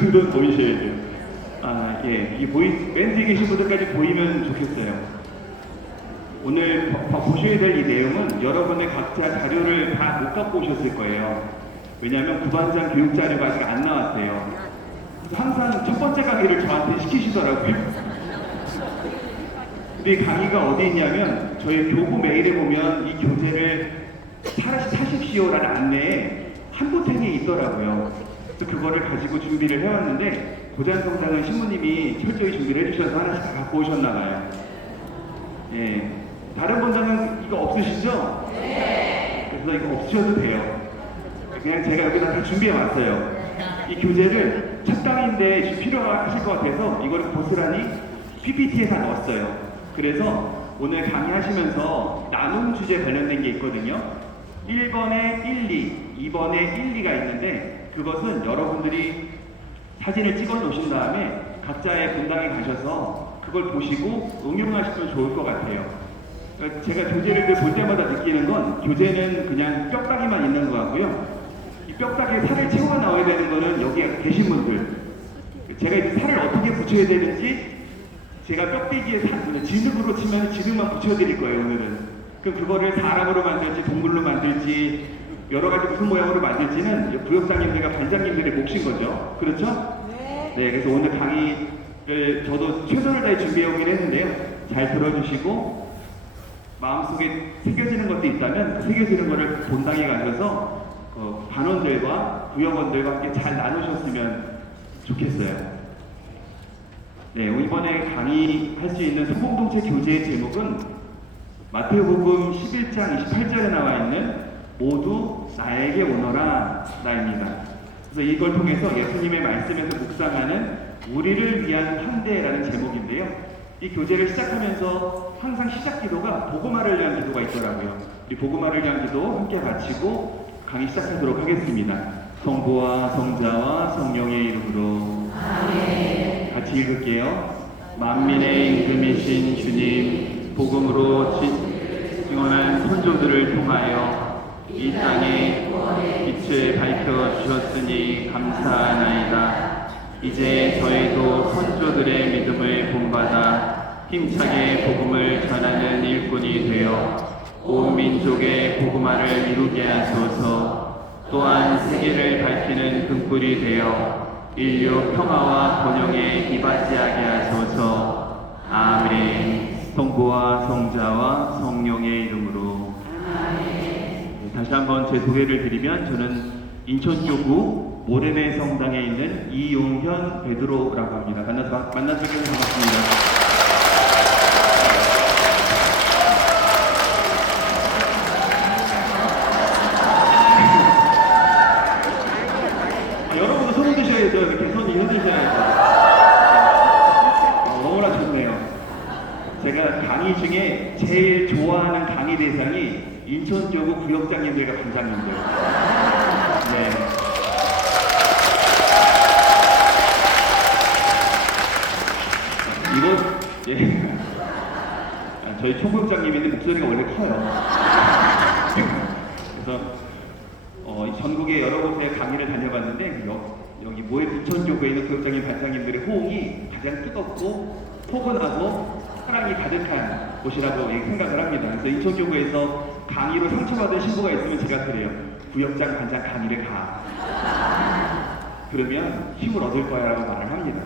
정도는 보이셔야죠. 아, 예. 맨 뒤에 계신 분들까지 보이면 좋겠어요. 오늘 보셔야 될 이 내용은 여러분의 각자 자료를 다 못 갖고 오셨을 거예요. 왜냐하면 구반장 교육 자료가 아직 안 나왔대요. 그래서 항상 첫 번째 강의를 저한테 시키시더라고요. 근데 이 강의가 어디 있냐면 저희 교구 메일에 보면 이 교재를 타십시오라는 안내에 한부탱이 있더라고요. 그래서 그거를 가지고 준비를 해왔는데 고장성장은 신부님이 철저히 준비를 해주셔서 하나씩 다 갖고 오셨나봐요. 예. 다른 분들은 이거 없으시죠? 네. 그래서 이거 없으셔도 돼요. 그냥 제가 여기다 다 준비해 왔어요. 이 교재를 첫 강의인데 필요가 하실 것 같아서 이거를 고스란히 PPT에 다 넣었어요. 그래서 오늘 강의하시면서 나눔 주제 관련된 게 있거든요. 1번에 1, 2, 2번에 1, 2가 있는데 그것은 여러분들이 사진을 찍어 놓으신 다음에 각자의 분당에 가셔서 그걸 보시고 응용하시면 좋을 것 같아요. 제가 교재를 볼 때마다 느끼는 건 교재는 그냥 뼈다귀만 있는 것 같고요. 이 뼈다귀에 살을 채워 나와야 되는 거는 여기 계신 분들. 제가 이 살을 어떻게 붙여야 되는지 제가 뼈대기에 진흙으로 치면 진흙만 붙여드릴 거예요, 오늘은. 그럼 그거를 사람으로 만들지, 동물로 만들지, 여러 가지 무슨 모양으로 만들지는 부역장님들과 반장님들의 몫인 거죠. 그렇죠? 네. 네, 그래서 오늘 강의를 저도 최선을 다해 준비해 오긴 했는데요. 잘 들어주시고, 마음속에 새겨지는 것도 있다면 그 새겨지는 것을 본당에 가셔서 반원들과 부역원들과 함께 잘 나누셨으면 좋겠어요. 네, 이번에 강의할 수 있는 소공동체 교재의 제목은 마태복음 11장 28절에 나와 있는 모두 나에게 오너라 나입니다. 그래서 이걸 통해서 예수님의 말씀에서 묵상하는 우리를 위한 환대라는 제목인데요. 이 교재를 시작하면서 항상 시작 기도가 복음화를 위한 기도가 있더라고요. 이 복음화를 위한 기도 함께 마치고 강의 시작하도록 하겠습니다. 성부와 성자와 성령의 이름으로 아멘. 같이 읽을게요. 만민의 임금이신 주님, 복음으로 증언한 선조들을 통하여 이 땅에 빛을 밝혀 주셨으니 감사하나이다. 이제 저희도 선조들의 믿음을 본받아 힘차게 복음을 전하는 일꾼이 되어 온 민족의 복음화를 이루게 하소서. 또한 세계를 밝히는 등불이 되어 인류 평화와 번영에 이바지하게 하소서. 아멘. 성부와 성자와 성령의 이름으로 아멘. 다시 한번 제 소개를 드리면 저는 인천교구 모래내 성당에 있는 이용현 베드로라고 합니다. 만나서 반갑습니다. 여러분도 손을 드셔야죠. 이렇게 손이 흔드셔야죠. 너무나 좋네요. 제가 강의 중에 제일 좋아하는 강의 대상이 인천교구 구역장님들과 반장님들. 네. 예. 저희 총국장님인데 목소리가 원래 커요. 그래서 전국의 여러 곳에 강의를 다녀봤는데 여기 인천교구에 있는 교육장님, 반장님들의 호응이 가장 뜨겁고 포근하고 사랑이 가득한 곳이라고 생각을 합니다. 그래서 인천교구에서 강의로 상처받은 신부가 있으면 제가 그래요. 구역장, 반장 강의를 가. 그러면 힘을 얻을 거야 라고 말을 합니다.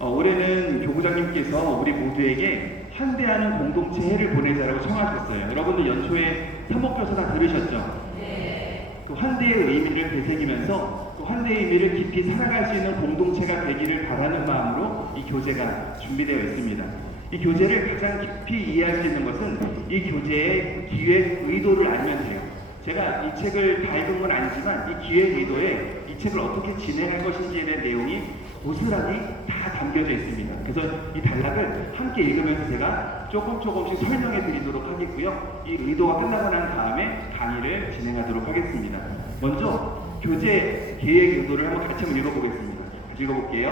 올해는 교구장님께서 우리 모두에게 환대하는 공동체 해를 보내자라고 청하셨어요. 여러분들 연초에 사목교사 다 들으셨죠? 네. 그 환대의 의미를 되새기면서 그 환대의 의미를 깊이 살아갈 수 있는 공동체가 되기를 바라는 마음으로 이 교재가 준비되어 있습니다. 이 교재를 가장 깊이 이해할 수 있는 것은 이 교재의 기획 의도를 알면 돼요. 제가 이 책을 다 읽은 건 아니지만 이 기획 의도에 이 책을 어떻게 진행할 것인지에 대한 내용이 고스란히 다 담겨져 있습니다. 그래서 이 단락을 함께 읽으면서 제가 조금씩 설명해 드리도록 하겠고요. 이 의도가 끝나고 난 다음에 강의를 진행하도록 하겠습니다. 먼저 교재 계획 의도를 한번 같이 한번 읽어보겠습니다. 같이 읽어볼게요.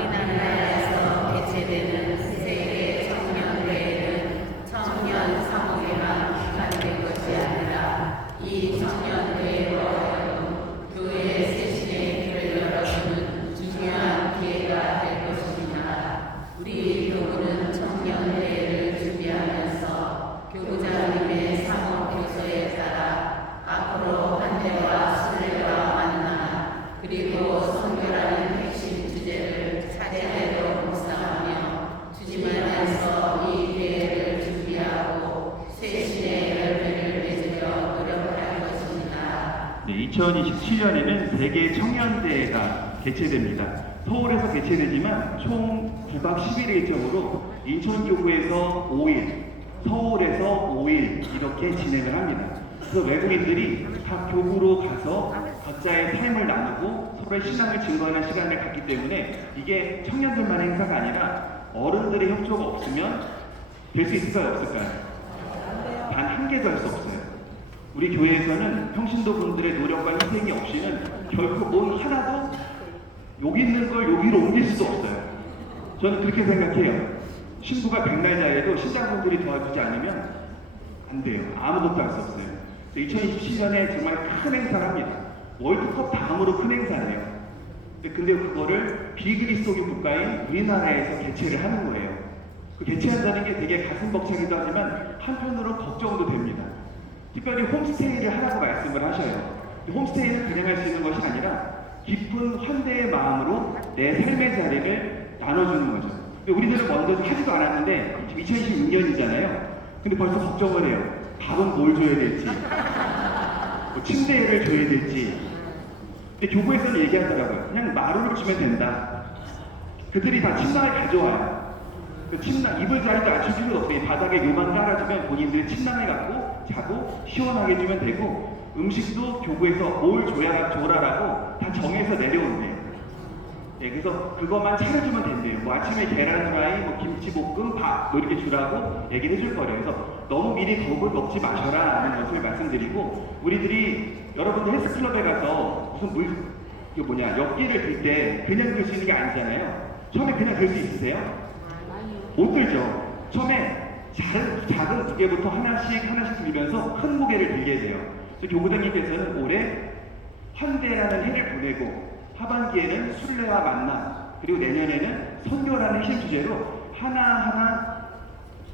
우리나라에서 개최되는 세계 청년회는 청년 사목에만 국한된 것이 아니라 이 청년회로 교회 세신의 2027년에는 세계 청년대회가 개최됩니다. 서울에서 개최되지만 총 9박 10일 일정으로 인천교구에서 5일, 서울에서 5일 이렇게 진행을 합니다. 그래서 외국인들이 각 교구로 가서 각자의 삶을 나누고 서로의 신앙을 증거하는 시간을 갖기 때문에 이게 청년들만의 행사가 아니라 어른들의 협조가 없으면 될 수 있을까요? 없을까요? 단 한 개도 할 수 없어요. 우리 교회에서는 평신도 분들의 노력과 희생이 없이는 결코 뭘 하나도 여기 있는 걸 여기로 옮길 수도 없어요. 저는 그렇게 생각해요. 신부가 백날자에도 신장분들이 도와주지 않으면 안 돼요. 아무것도 할 수 없어요. 2027년에 정말 큰 행사를 합니다. 월드컵 다음으로 큰 행사예요. 근데 그거를 비그리스도교 국가인 우리나라에서 개최를 하는 거예요. 그 개최한다는 게 되게 가슴 벅차기도 하지만 한편으로 걱정도 됩니다. 특별히 홈스테이를 하라고 말씀을 하셔요. 홈스테이는 그냥 할 수 있는 것이 아니라 깊은 환대의 마음으로 내 삶의 자리를 나눠주는 거죠. 근데 우리들은 먼저 하지도 않았는데 지금 2026년이잖아요. 근데 벌써 걱정을 해요. 밥은 뭘 줘야 될지, 뭐 침대를 줘야 될지. 근데 교구에서는 얘기하더라고요. 그냥 마루를 주면 된다. 그들이 다 침낭을 가져와요. 그 침낭, 이불 자리도 안 줄 필요도 없어요. 바닥에 요만 깔아주면 본인들이 침낭을 갖고 자고 시원하게 해주면 되고, 음식도 교구에서 뭘 줘라라고 다 정해서 내려온대요. 예, 그래서 그것만 차려주면 된대요. 뭐 아침에 계란 후라이, 뭐 김치볶음, 밥, 뭐 이렇게 주라고 얘기를 해줄 거래요. 그래서 너무 미리 겁을 먹지 마셔라 하는 것을 말씀드리고, 우리들이 여러분들 헬스클럽에 가서 무슨 엽기를 들 때 그냥 들 수 있는 게 아니잖아요. 처음에 그냥 들 수 있으세요? 못 들죠. 처음에 작은 무게부터 하나씩 들면서 큰 무게를 들게 돼요. 그래서 교구장님께서는 올해 환대라는 해를 보내고 하반기에는 순례와 만남, 그리고 내년에는 선교라는 핵심 주제로 하나하나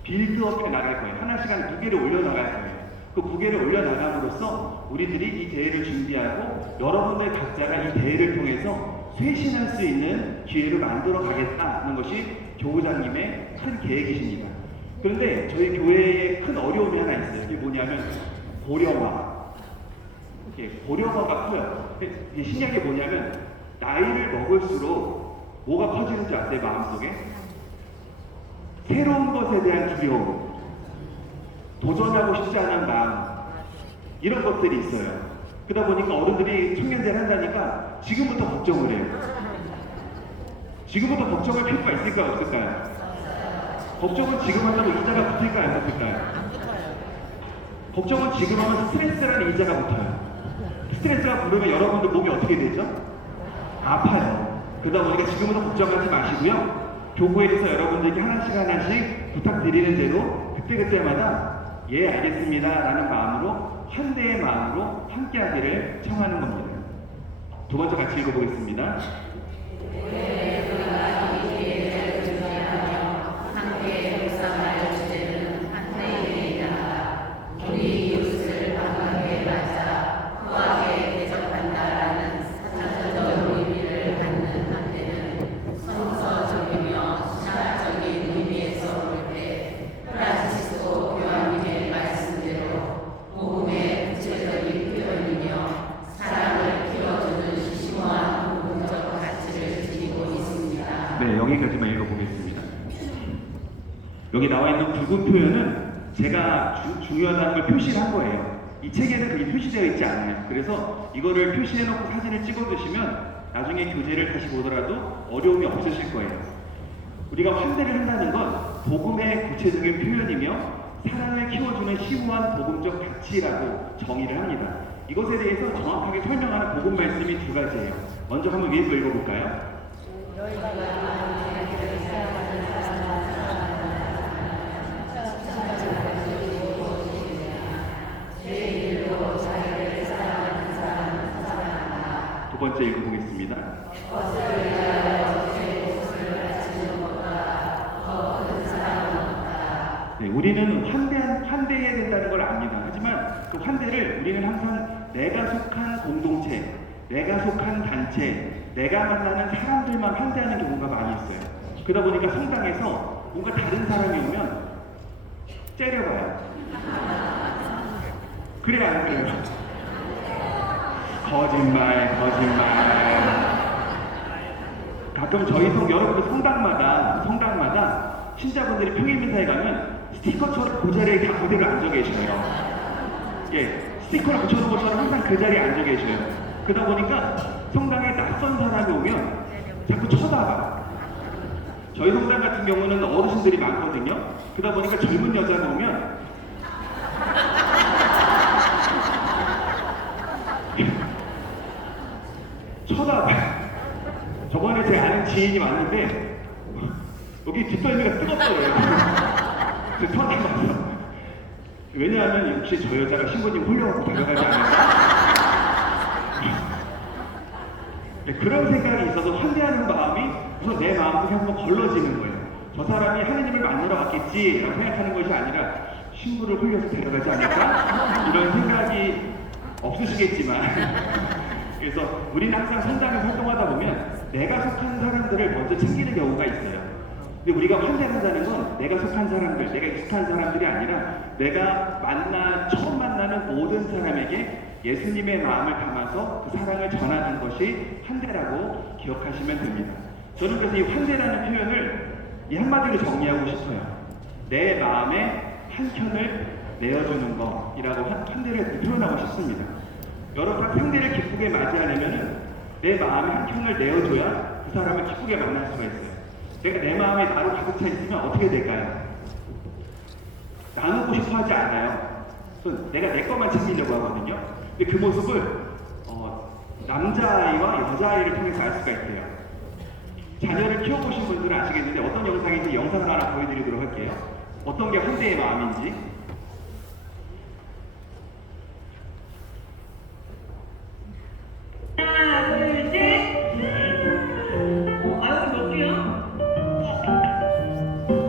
빌드업해 나갈 거예요. 하나씩 무게를 올려나갈 거예요. 그 무게를 올려나감으로써 우리들이 이 대회를 준비하고 여러분들 각자가 이 대회를 통해서 쇄신할 수 있는 기회를 만들어 가겠다는 것이 교구장님의 큰 계획이십니다. 그런데 저희 교회에 큰 어려움이 하나 있어요. 이게 뭐냐면 고령화. 고령화가 커요. 이게 신기한 게 뭐냐면 나이를 먹을수록 뭐가 커지는 줄 아세요? 마음속에? 새로운 것에 대한 두려움, 도전하고 싶지 않은 마음, 이런 것들이 있어요. 그러다 보니까 어른들이 청년대를 한다니까 지금부터 걱정을 해요. 지금부터 걱정할 필요가 있을까요? 없을까요? 걱정은 지금 한다고 이자가 붙을까요? 안 붙을까요? 걱정은 지금 하면 스트레스라는 이자가 붙어요. 스트레스가 부르면 여러분들 몸이 어떻게 되죠? 아파요. 그러다 보니까 지금부터 걱정하지 마시고요. 교구에서 여러분들께 하나씩 부탁드리는 대로 그때그때마다 예 알겠습니다 라는 마음으로, 환대의 마음으로 함께 하기를 청하는 겁니다. 두 번째 같이 읽어보겠습니다. 네, 여기까지만 읽어보겠습니다. 여기 나와 있는 붉은 표현은 제가 중요하다는 걸 표시를 한 거예요. 이 책에는 그게 표시되어 있지 않아요. 그래서 이거를 표시해놓고 사진을 찍어두시면 나중에 교재를 다시 보더라도 어려움이 없으실 거예요. 우리가 환대를 한다는 건 복음의 구체적인 표현이며 사랑을 키워주는 심오한 복음적 가치라고 정의를 합니다. 이것에 대해서 정확하게 설명하는 복음 말씀이 두 가지예요. 먼저 한번 위에 거 읽어볼까요? 두 번째 읽어보겠습니다. 네, 우리는 환대해야 된다는 걸 압니다. 하지만 그 환대를 우리는 항상 내가 속한 공동체, 내가 속한 단체, 내가 만나는 사람들만 환대하는 경우가 많이 있어요. 그러다 보니까 성당에서 뭔가 다른 사람이 오면 째려봐요. 그래요, 안 그래요? 거짓말, 거짓말. 가끔 저희 여러분들 성당마다 신자분들이 평일미사에 가면 스티커처럼 그 자리에 다 그대로 앉아 계셔요. 예, 스티커를 붙여놓은 것처럼 항상 그 자리에 앉아 계셔요. 그러다 보니까 성당에 낯선 사람이 오면 자꾸 쳐다봐요. 저희 성당 같은 경우는 어르신들이 많거든요. 그러다 보니까 젊은 여자가 오면 쳐다봐요. 저번에 제 아는 지인이 왔는데 여기 뒷덜미가 뜨겁더래요. 그래서 쳐다봤어. 왜냐하면 혹시 저 여자가 신부님 홀려갖고 데려가지 않을까? 네, 그런 생각이 있어서 환대하는 마음이 우선 내 마음속에 한번 걸러지는 거예요. 저 사람이 하느님을 만나러 왔겠지라고 생각하는 것이 아니라 신부를 홀려서 데려가지 않을까? 이런 생각이 없으시겠지만 그래서 우리는 항상 성당에서 활동하다 보면 내가 속한 사람들을 먼저 챙기는 경우가 있어요. 근데 우리가 환대한다는 건 내가 속한 사람들, 내가 익숙한 사람들이 아니라 내가 처음 만나는 모든 사람에게 예수님의 마음을 담아서 그 사랑을 전하는 것이 환대라고 기억하시면 됩니다. 저는 그래서 이 환대라는 표현을 이 한마디로 정리하고 싶어요. 내 마음의 한 켠을 내어주는 것이라고 환대를 표현하고 싶습니다. 여러분 상대를 기쁘게 맞이하려면 내 마음의 한 켠을 내어줘야 그 사람을 기쁘게 만날 수가 있어요. 내가 내 마음에 나로 가득 차 있으면 어떻게 될까요? 나누고 싶어 하지 않아요. 내가 내 것만 챙기려고 하거든요. 근데 그 모습을 남자아이와 여자아이를 통해서 알 수가 있대요. 자녀를 키워보신 분들은 아시겠는데 어떤 영상인지 영상을 하나 보여드리도록 할게요. 어떤 게 환대의 마음인지. 하나, 둘, 셋. 아유, 몇 개야?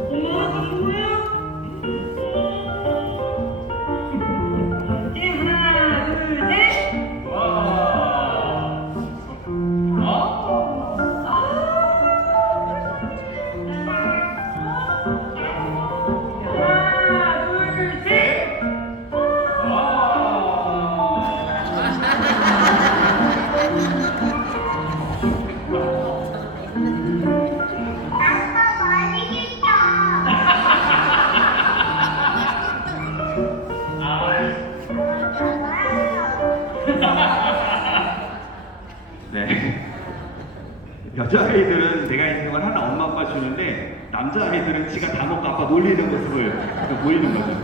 엄마, 누구야? 이제 하나, 둘, 셋. 하나, 둘, 셋. 네. 여자아이들은 내가 있는 걸 하나 엄마 아빠 주는데 남자아이들은 지가 다 먹고 아빠 놀리는 모습을 보이는 거죠.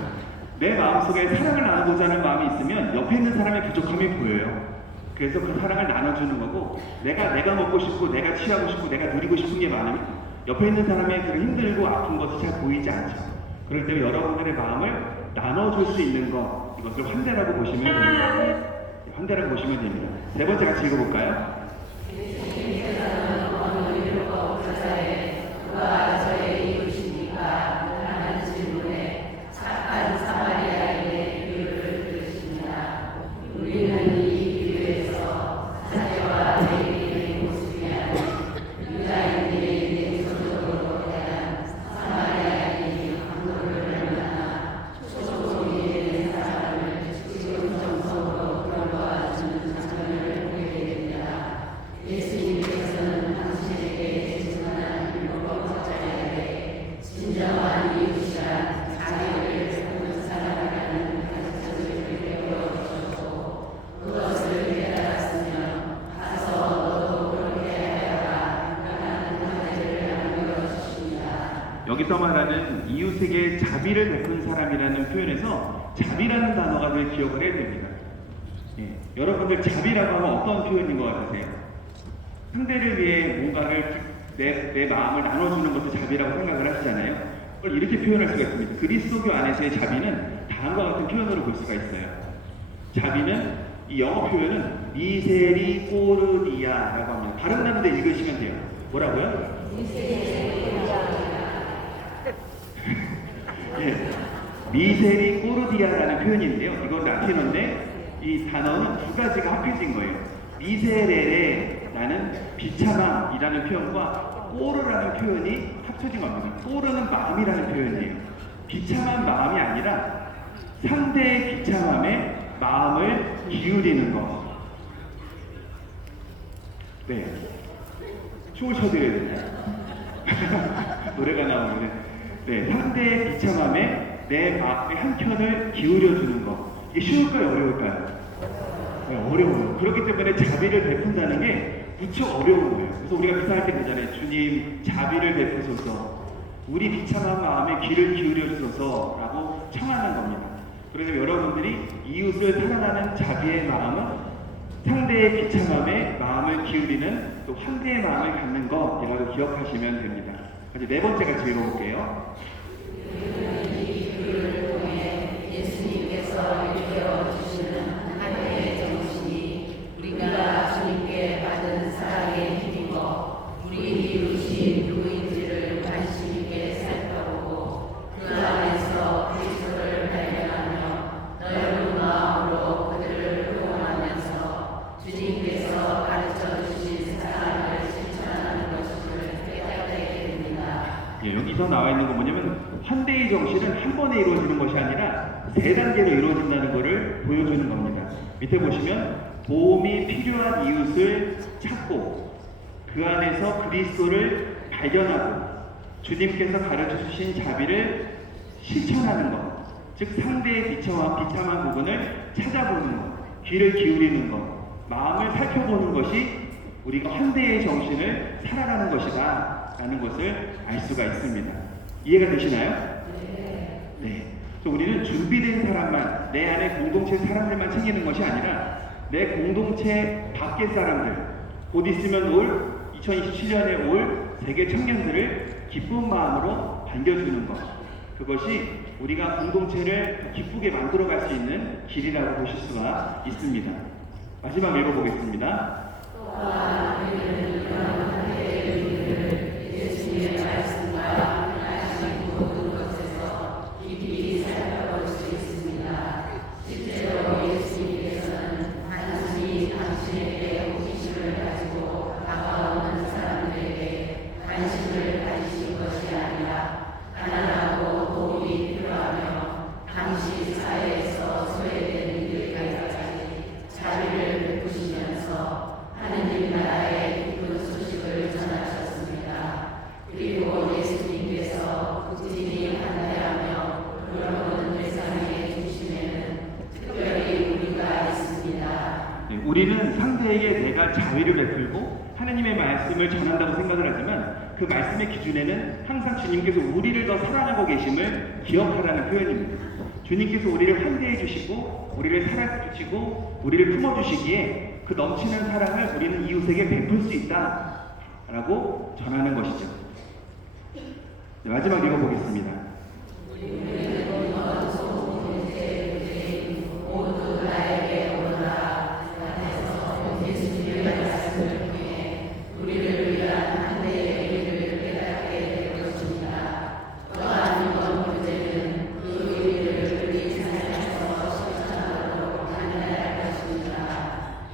내 마음속에 사랑을 나눠보자는 마음이 있으면 옆에 있는 사람의 부족함이 보여요. 그래서 그 사랑을 나눠주는 거고 내가 먹고 싶고 내가 취하고 싶고 내가 누리고 싶은 게 많으면 옆에 있는 사람의 그 힘들고 아픈 것이 잘 보이지 않죠. 그럴 때 여러분들의 마음을 나눠줄 수 있는 것, 이것을 환대라고 보시면 됩니다. 환대라고 보시면 됩니다. 세 번째 같이 읽어볼까요? 여기서 말하는 이웃에게 자비를 베푼 사람이라는 표현에서 자비라는 단어가 늘 기억을 해야 됩니다. 예, 여러분들 자비라고 하면 어떤 표현인 것 같으세요? 상대를 위해 뭔가를 내 마음을 나눠주는 것도 자비라고 생각을 하시잖아요. 그걸 이렇게 표현할 수가 있습니다. 그리스도교 안에서의 자비는 다음과 같은 표현으로 볼 수가 있어요. 자비는 이 영어 표현은 미세리꼬르디아라고 합니다. 발음 나는데 읽으시면 돼요. 뭐라고요? 예, 미세리꼬르디아라는 표현인데요. 이건 라틴어인데 이 단어는 두 가지가 합해진 거예요. 미세레레라는 비참함이라는 표현과 꼬르라는 표현이 합쳐진 겁니다. 꼬르는 마음이라는 표현이에요. 비참한 마음이 아니라 상대의 비참함에 마음을 기울이는 것. 네. 춤을 춰드려야 되나요? 노래가 나오는데, 네. 상대의 비참함에 내 마음의 한켠을 기울여주는 거. 이게 쉬울까요? 어려울까요? 네, 어려워요. 그렇기 때문에 자비를 베푼다는 게 무척 어려운 거예요. 그래서 우리가 기도할 때 그러잖아요. 주님, 자비를 베푸소서. 우리 비참한 마음에 귀를 기울여 주소서라고 청하는 겁니다. 그래서 여러분들이 이웃을 사랑하는 자비의 마음은 상대의 비참함에 마음을 기울이는 또 환대의 마음을 갖는 것이라고 기억하시면 됩니다. 이제 네 번째 같이 읽어볼게요. 예수님께서 일깨워주시는 하나님의 정신이 우리가 주님께 받은 사랑의 힘이고 우리 이웃이 누구인지를 관심 있게 살펴보고 그 안에서 그리스도를 발견하며 넓은 마음으로 그들을 포용하면서 주님께서 가르쳐 주신 사랑을 실천하는 것을 깨닫게 됩니다. 예, 여기서 나와 있는 건 뭐냐면 환대의 정신은 한 번에 이루어지는 것이 아니라 세 단계로 이루어진다는 것을 보여주는 겁니다. 밑에 보시면 도움이 필요한 이웃을 찾고 그 안에서 그리스도를 발견하고 주님께서 가르쳐 주신 자비를 실천하는 것, 즉 상대의 비참한 부분을 찾아보는 것, 귀를 기울이는 것, 마음을 살펴보는 것이 우리가 환대의 정신을 살아가는 것이다 라는 것을 알 수가 있습니다. 이해가 되시나요? 네. 그래서 우리는 준비된 사람만, 내 안에 공동체 사람들만 챙기는 것이 아니라 내 공동체 밖의 사람들, 곧 있으면 올 2027년에 올 세계 청년들을 기쁜 마음으로 반겨주는 것. 그것이 우리가 공동체를 기쁘게 만들어갈 수 있는 길이라고 보실 수가 있습니다. 마지막 읽어보겠습니다. 예수님의 말씀과 하나님 모든 것에서 깊이 살펴볼 수 있습니다. 실제로 예수님께서는 단순히 당신에게 호기심을 가지고 다가오는 사람들에게 관심을 가지신 것이 아니라 가난하고 도움이 필요하며 당시 사회에서 소외된 이들에게까지 자비를 베푸시면서 하느님 나라의 기쁜 소식을 전하셨습니다. 그리고 예수님께서 국진이 환대하며 돌아보는 대상의 중심에는 특별히 우리가 있습니다. 네, 우리는 상대에게 내가 자비를 베풀고 하나님의 말씀을 전한다고 생각을 하지만 그 말씀의 기준에는 항상 주님께서 우리를 더 사랑하고 계심을 기억하라는 표현입니다. 주님께서 우리를 환대해 주시고 우리를 사랑해 주시고 우리를 품어주시기에 그 넘치는 사랑을 우리는 이웃에게 베풀 수 있다라고 전하는 것이죠. 네, 마지막 읽어보겠습니다. 모두 나에게 오너라. 예수님의 말씀을 통해 우리를 위한 환대의 의미를 깨닫게 될 것입니다. 또한 이번 교제는 그 의미를 우리 삶에서 실천하도록 하나야 할 것입니다.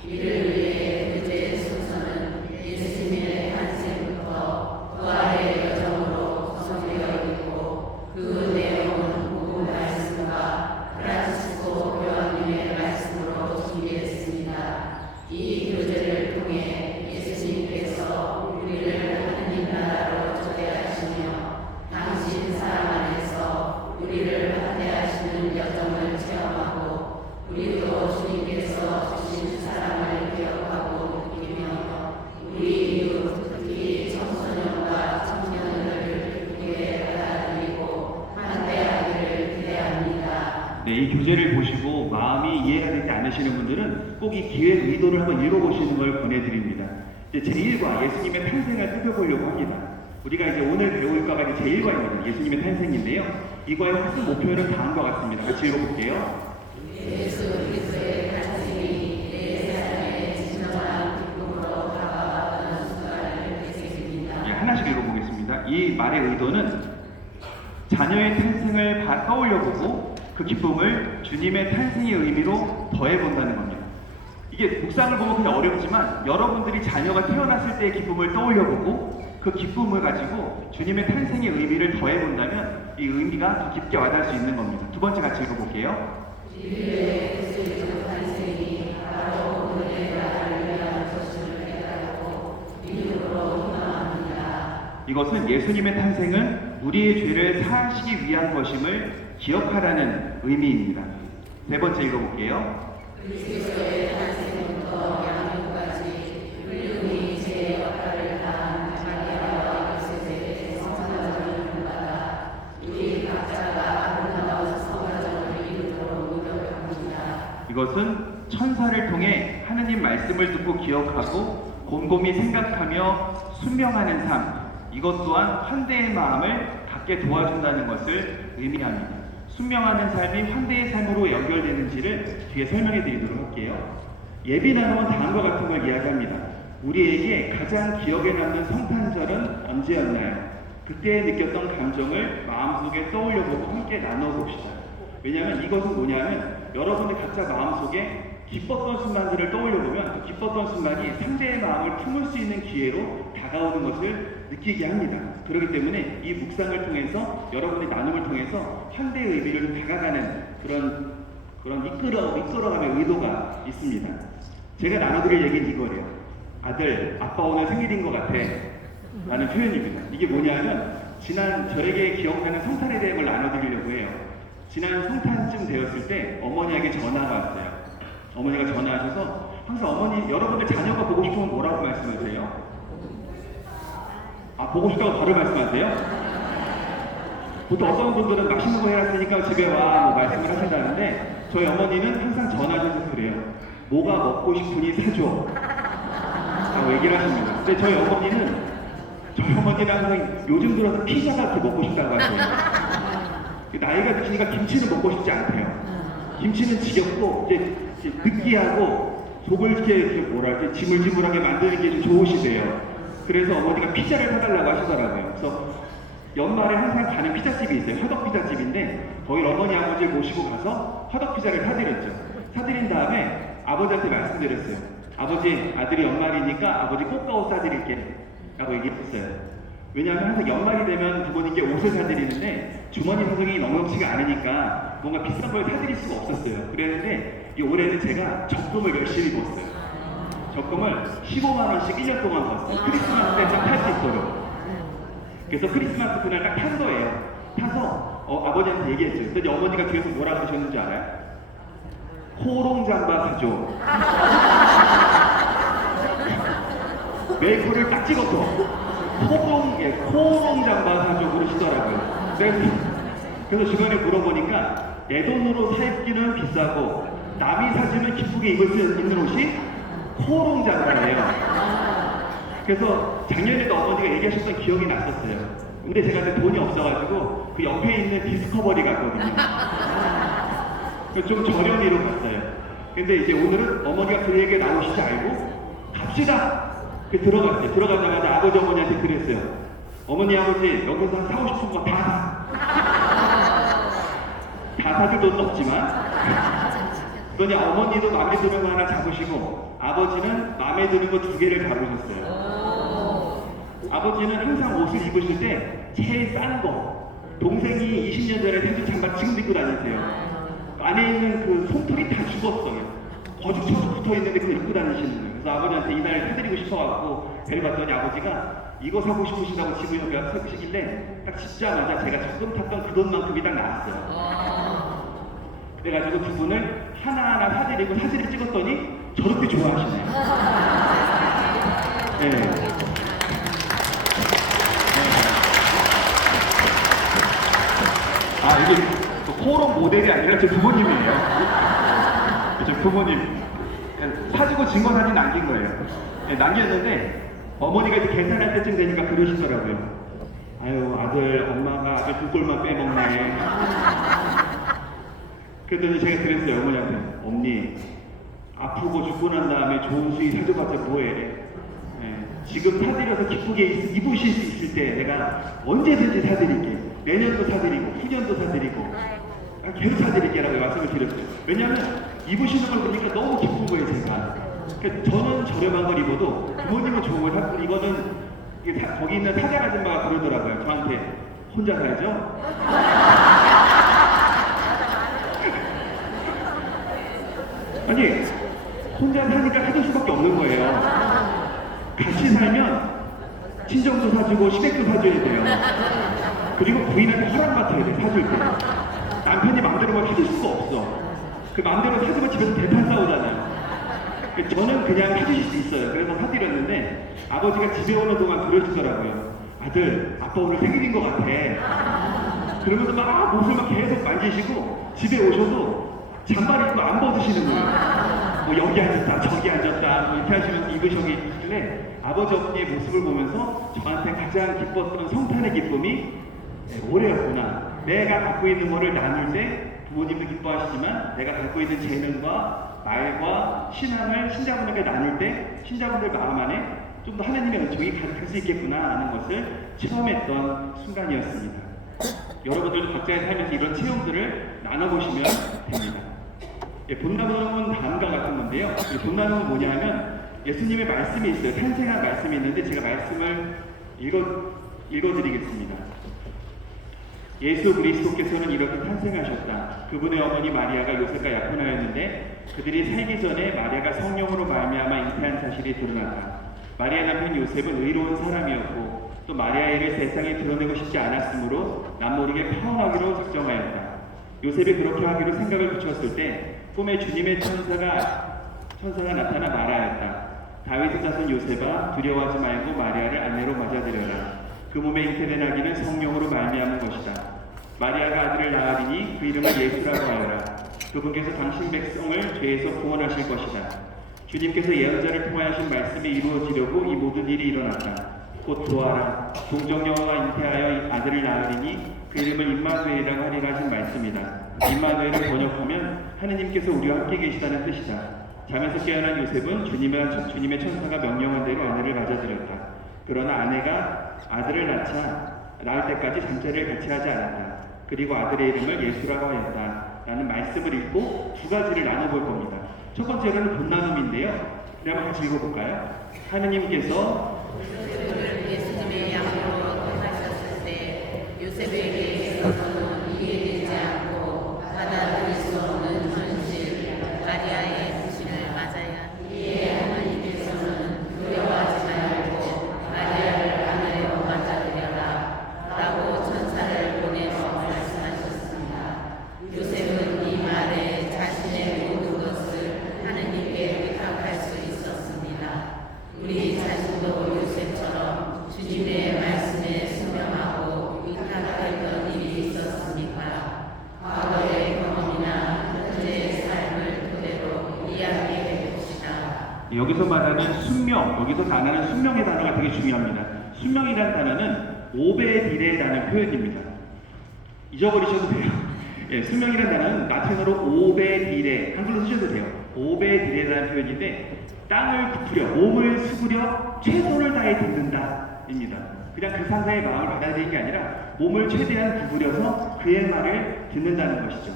이를 위해 교제의 순서는 예수님의 탄생부터 부활의 여정으로 구성되어 있고 그 내용은 복음 말씀과 프란시스코 교황님의 말씀으로 준비했습니다. 이 교제를 통해 예수님께서 우리를 하느님 나라로 초대하시며 당신 사랑 안에서 우리를 환대하시는 여정을 체험하고 우리도 주님께서 주신 사랑을 기억하고 느끼며 우리 이웃 특히 청소년과 청년들을 기쁘게 받아들이고 환대하기를 기대합니다. 네, 이 교재를 보시고 마음이 이해가 되지 않으시는 분들은 꼭 이 기획 의도를 한번 읽어보시는 걸 권해드립니다. 이제 제1과 예수님의 탄생을 살펴보려고 합니다. 우리가 이제 오늘 배울 과가 이제 제1과입니다. 예수님의 탄생인데요. 이과의 핵심 목표는 다음과 같습니다. 같이 읽어볼게요. 예수 그리스도의 탄생이 내 삶의 진정한 기쁨으로 다가가는 순간을 되새깁니다. 예, 하나씩 읽어보겠습니다. 이 말의 의도는 자녀의 탄생을 떠올려보고 그 기쁨을 주님의 탄생의 의미로 더해본다는 겁니다. 이게 묵상을 보면 그냥 어렵지만 여러분들이 자녀가 태어났을 때의 기쁨을 떠올려보고 그 기쁨을 가지고 주님의 탄생의 의미를 더해본다면 이 의미가 더 깊게 와닿을 수 있는 겁니다. 두 번째 같이 읽어볼게요. 인류의 그리스도 탄생이 바로 오늘의 나라를 위한 것임을 깨닫고 이것은 예수님의 탄생은 우리의 죄를 사하시기 위한 것임을 기억하라는 의미입니다. 세 번째 읽어볼게요. 그리스도의 탄생부터 양육까지 훌륭히 제 역할을 다한 마리아와 요셉의 성사적인 분마다 우리 각자가 아름다운 성가정을 이루도록 노력합니다. 이것은 천사를 통해 하느님 말씀을 듣고 기억하고 곰곰이 생각하며 순명하는 삶, 이것 또한 환대의 마음을 갖게 도와준다는 것을 의미합니다. 순명하는 삶이 환대의 삶으로 연결되는지를 뒤에 설명해 드리도록 할게요. 예비 나누은 다음과 같은 걸 이야기합니다. 우리에게 가장 기억에 남는 성탄절은 언제였나요? 그때 느꼈던 감정을 마음속에 떠올려보고 함께 나눠봅시다. 왜냐하면 이것은 뭐냐면 여러분이 각자 마음속에 기뻤던 순간들을 떠올려보면 그 기뻤던 순간이 상대의 마음을 품을 수 있는 기회로 다가오는 것을 느끼게 합니다. 그렇기 때문에 이 묵상을 통해서 여러분의 나눔을 통해서 현대의 의미를 좀 다가가는 그런 이끌어가는 의도가 있습니다. 제가 나눠드릴 얘기는 이거예요. 아들, 아빠 오늘 생일인 것 같아 라는 표현입니다. 이게 뭐냐면 지난 저에게 기억나는 성탄에 대한 걸 나눠드리려고 해요. 지난 성탄쯤 되었을 때 어머니에게 전화가 왔어요. 어머니가 전화하셔서 항상 어머니, 여러분들 자녀가 보고 싶으면 뭐라고 말씀하세요? 아, 보고 싶다고 바로 말씀하세요? 보통 어떤 분들은 맛있는 거 해놨으니까 집에 와 뭐 말씀을 하신다는데 저희 어머니는 항상 전화하셔서 그래요. 뭐가 먹고 싶으니 사줘 라고 얘기를 하십니다. 근데 저희 어머니는 항상 요즘 들어서 피자가 그렇게 먹고 싶다고 하세요. 나이가 드시니까 김치는 먹고 싶지 않대요. 김치는 지겹고 이제 느끼하고 속을 이렇게 뭐랄까 지물지물하게 만드는 게 좀 좋으시대요. 그래서 어머니가 피자를 사달라고 하시더라고요. 그래서 연말에 항상 가는 피자집이 있어요. 화덕 피자집인데 거기 어머니 아버지를 모시고 가서 화덕 피자를 사드렸죠. 사드린 다음에 아버지한테 말씀드렸어요. 아버지, 아들이 연말이니까 아버지 꽃가옷 사드릴게 라고 얘기했어요. 왜냐하면 항상 연말이 되면 부모님께 옷을 사드리는데 주머니 사정이 넉넉치가 않으니까 뭔가 비싼 걸 사드릴 수가 없었어요. 그랬는데 이 올해는 제가 적금을 열심히 뒀어요. 적금을 15만 원씩 1년 동안 벌었어요. 크리스마스 때 딱 탈 수 있도록. 그래서 크리스마스 그날 딱 탄 거예요. 타서 아버지한테 얘기했죠. 그랬더니 어머니가 뒤에서 뭐라 그러셨는지 알아요? 코롱잠바 사줘. 메이크를 딱 찍어서 코롱잠바 사줘 그러시더라고요. 그래서 주변에 물어보니까 내 돈으로 사 입기는 비싸고 남이 사주면 기쁘게 입을 수 있는 옷이 코롱잠바예요. 그래서 작년에도 어머니가 얘기하셨던 기억이 났었어요. 근데 제가 그때 돈이 없어가지고 그 옆에 있는 디스커버리 갔거든요. 좀 저렴이로 갔어요. 근데 이제 오늘은 어머니가 그 얘기 나오시지 알고 갑시다! 들어갔어요. 들어가자마자 아버지 어머니한테 그랬어요. 어머니 아버지 여기서 사고 싶은 거 다 사줄 돈은 없지만 그러니 어머니도 마음에 드는 거 하나 잡으시고 아버지는 마음에 드는 거 2개를 잡으셨어요. 아버지는 항상 옷을 입으실 때 제일 싼 거. 동생이 20년 전에 세준 장갑 지금 입고 다니세요. 안에 있는 그 솜털이 다 죽었어요. 거죽처럼 붙어 있는데 그거 입고 다니시는 거예요. 그래서 아버지한테 이날 사드리고 싶어갖고 데려갔더니 아버지가 이거 사고 싶으시다고 집을 여기가 서시길래 딱 집자마자 제가 적금 탔던 그 돈만큼이 딱 나왔어요. 그래가지고 두 분을 하나하나 사드리고 사진을 찍었더니 저렇게 좋아하시네요. 네. 아, 이게 코롱 모델이 아니라 제 부모님이에요. 제 부모님. 사주고 증거사진 남긴 거예요. 네, 남겼는데 어머니가 이제 계산할 때쯤 되니까 그러시더라고요. 아유, 아들, 엄마가 아들 두 골만 빼먹네. 그랬더니 제가 그랬어요, 어머니한테. 엄니, 아프고 죽고 난 다음에 좋은 수익 사줘봤자 뭐해. 네, 지금 사드려서 기쁘게 입으실 수 있을 때 내가 언제든지 사드릴게. 내년도 사드리고, 후년도 사드리고, 계속 사드릴게라고 말씀을 드렸어요. 왜냐하면 입으시는 걸 보니까 너무 기쁜 거예요, 제가. 그러니까 저는 저렴한 걸 입어도 부모님은 좋은 걸 사고, 이거는 거기 있는 사장 아줌마가 그러더라고요. 저한테 혼자 살죠? 아니, 혼자 사니까 해줄 수밖에 없는 거예요. 같이 살면 친정도 사주고 시댁도 사줘야 돼요. 그리고 부인한테 허락 맡아야 돼, 사줄 때. 남편이 마음대로 막 해줄 수가 없어. 그 마음대로 사주면 집에서 대판 싸우잖아요. 저는 그냥 해주실 수 있어요. 그래서 사드렸는데 아버지가 집에 오는 동안 그러시더라고요. 아들, 아빠 오늘 생일인 것 같아. 그러면서 막 옷을 막 계속 만지시고 집에 오셔도 잠바를 입고 안 벗으시는 거예요. 뭐 여기 앉았다, 저기 앉았다, 뭐 이렇게 하시면서 입으시길래 아버지 어머니의 모습을 보면서 저한테 가장 기뻤던 성탄의 기쁨이 올해였구나. 내가 갖고 있는 거를 나눌 때 부모님도 기뻐하시지만 내가 갖고 있는 재능과 말과 신앙을 신자분에게 나눌 때 신자분들 마음 안에 좀 더 하나님의 은총이 가득할 수 있겠구나 하는 것을 체험했던 순간이었습니다. 여러분들도 각자의 삶에서 이런 체험들을 나눠보시면 됩니다. 본 나눔은 다음과 같은 건데요. 본 나눔은 뭐냐 하면 예수님의 말씀이 있어요. 탄생한 말씀이 있는데 제가 말씀을 읽어드리겠습니다. 예수 그리스도께서는 이렇게 탄생하셨다. 그분의 어머니 마리아가 요셉과 약혼하였는데 그들이 살기 전에 마리아가 성령으로 말미암아 잉태한 사실이 드러났다. 마리아 남편 요셉은 의로운 사람이었고 또 마리아의 일을 세상에 드러내고 싶지 않았으므로 남모르게 파혼하기로 작정하였다. 요셉이 그렇게 하기로 생각을 붙였을 때 꿈에 주님의 천사가 나타나 말하였다. 다윗의 자손 요셉아, 두려워하지 말고 마리아를 아내로 맞아들여라. 그 몸에 잉태된 아기는 성령으로 말미암은 것이다. 마리아가 아들을 낳으리니 그 이름을 예수라고 하여라. 그분께서 당신 백성을 죄에서 구원하실 것이다. 주님께서 예언자를 통하신 말씀이 이루어지려고 이 모든 일이 일어났다. 곧 보아라, 동정녀가 잉태하여 아들을 낳으리니 그 이름을 임마누엘이라고 하리라 하신 말씀이다. 임마누엘을 번역하면 하느님께서 우리와 함께 계시다는 뜻이다. 잠에서 깨어난 요셉은 주님의 천사가 명령한 대로 아내를 맞아들였다. 그러나 아내가 아들을 낳을 때까지 잠자리를 같이 하지 않았다. 그리고 아들의 이름을 예수라고 하였다. 라는 말씀을 읽고 두 가지를 나눠볼 겁니다. 첫 번째로는 본 나눔인데요. 그럼 같이 읽어볼까요? 하느님께서 예수님의 양으로 떠나셨을 때 요셉에게 있어서는 이해되지 않고 받아들일 수 없는 현실 마리아의 부신을 맞아야 이에 하나님께서는 두려워하지 말고 마리아를 아내로 맞아들여라 라고 천사를 보내서 말씀하셨습니다. 요셉은 이 말에 자신의 모든 것을 하느님께 의탁할 수 있었습니다. 우리 자신도 요셉처럼 주님의 말씀에 순명하고 의탁했던 일이 있었습니까? 과거의 경험이나 현재의 삶을 토대로 이야기해 봅시다. 여기서 말하는 순명, 여기서 단어는 순명의 단어가 되게 중요합니다. 순명이라는 단어는 오베디레라는 표현입니다. 잊어버리셔도 돼요. 예, 순명이라는 단어는 라틴어로 오베디레, 한글로 쓰셔도 돼요. 오베디레라는 표현인데 땅을 부풀려, 몸을 수그려 최선을 다해 듣는다 입니다. 그냥 그 상사의 마음을 받아들이는 게 아니라 몸을 최대한 구부려서 그의 말을 듣는다는 것이죠.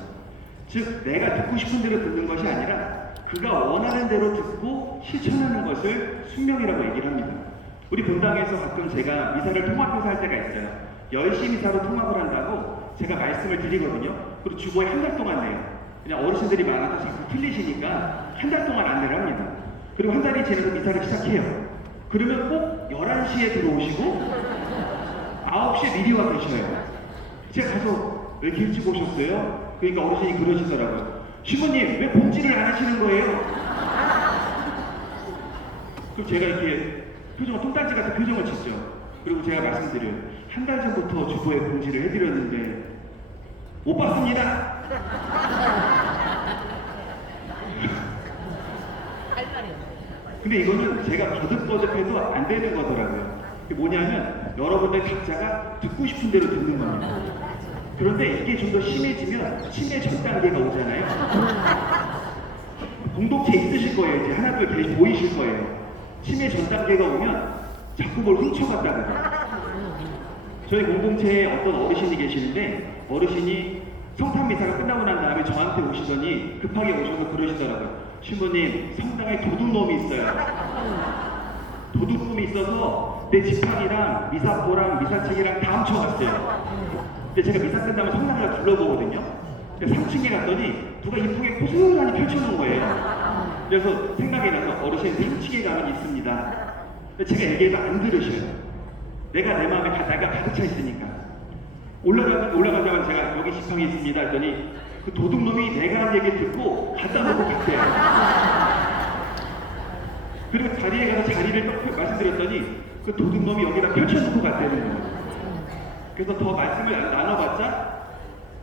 즉 내가 듣고 싶은 대로 듣는 것이 아니라 그가 원하는 대로 듣고 실천하는 것을 순명이라고 얘기를 합니다. 우리 본당에서 가끔 제가 미사를 통합해서 할 때가 있어요. 10시 미사로 통합을 한다고 제가 말씀을 드리거든요. 그리고 주보에 한 달 동안 내요. 그냥 어르신들이 많아서 자꾸 틀리시니까 한 달 동안 안내를 합니다. 그리고 한 달이 지나서 미사를 시작해요. 그러면 꼭 11시에 들어오시고 9시에 미리 와 계셔요. 제가 가서 왜 이렇게 일찍 오셨어요? 그러니까 어르신이 그러시더라고요. 신부님 왜 봉지를 안 하시는 거예요? 그럼 제가 이렇게 표정을 똥단지 같은 표정을 짓죠. 그리고 제가 말씀드려요. 한 달 전부터 주보에 봉지를 해드렸는데 못 봤습니다. 근데 이거는 제가 거듭거듭해도 안 되는 거더라고요. 그게 뭐냐면 여러분들 각자가 듣고 싶은 대로 듣는 겁니다. 그런데 이게 좀 더 심해지면 치매 전 단계가 오잖아요. 공동체 있으실 거예요. 이제 하나둘 계속 보이실 거예요. 치매 전 단계가 오면 자꾸 뭘 훔쳐간다고요. 저희 공동체에 어떤 어르신이 계시는데 어르신이 성탄 미사가 끝나고 난 다음에 저한테 오시더니 급하게 오셔서 그러시더라고요. 신부님, 성당에 도둑놈이 있어요. 도둑놈이 있어서 내 지팡이랑 미사포랑 미사책이랑 다 훔쳐갔어요. 근데 제가 미사 끝나면 성당을 둘러보거든요. 3층에 갔더니 누가 이쁘게 고스란히 펼쳐놓은 거예요. 그래서 생각이 나서 어르신 3층에 가면 있습니다. 근데 제가 얘기해도 안 들으셔요. 내가 내 마음에 내가 가득 차 있으니까. 올라가자마자 제가 여기 지팡이 있습니다 했더니 그 도둑놈이 내가 한 얘기 듣고 갖다 놓고 갔대요. 그리고 자리에 가서 자리를 딱 말씀드렸더니 그 도둑놈이 여기다 펼쳐놓고 갔다는 거예요. 그래서 더 말씀을 나눠봤자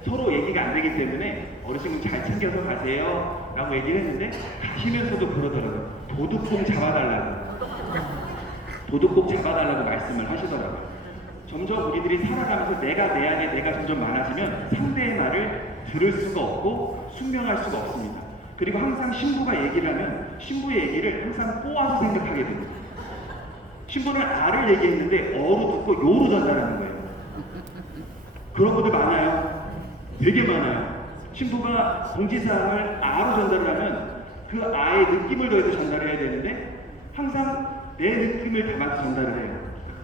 서로 얘기가 안 되기 때문에 어르신분 잘 챙겨서 가세요 라고 얘기를 했는데 가시면서도 그러더라고요. 도둑공 잡아달라고 말씀을 하시더라고요. 점점 우리들이 살아가면서 내가 내 안에 내가 점점 많아지면 상대의 말을 들을 수가 없고 순명할 수가 없습니다. 그리고 항상 신부가 얘기를 하면 신부의 얘기를 항상 꼬아서 생각하게 됩니다. 신부는 아를 얘기했는데 어로 듣고 요로 전달하는 거예요. 그런 분들 많아요. 되게 많아요. 신부가 공지사항을 아로 전달을 하면 그 아의 느낌을 더해서 전달해야 되는데 항상 내 느낌을 담아서 전달을 해요.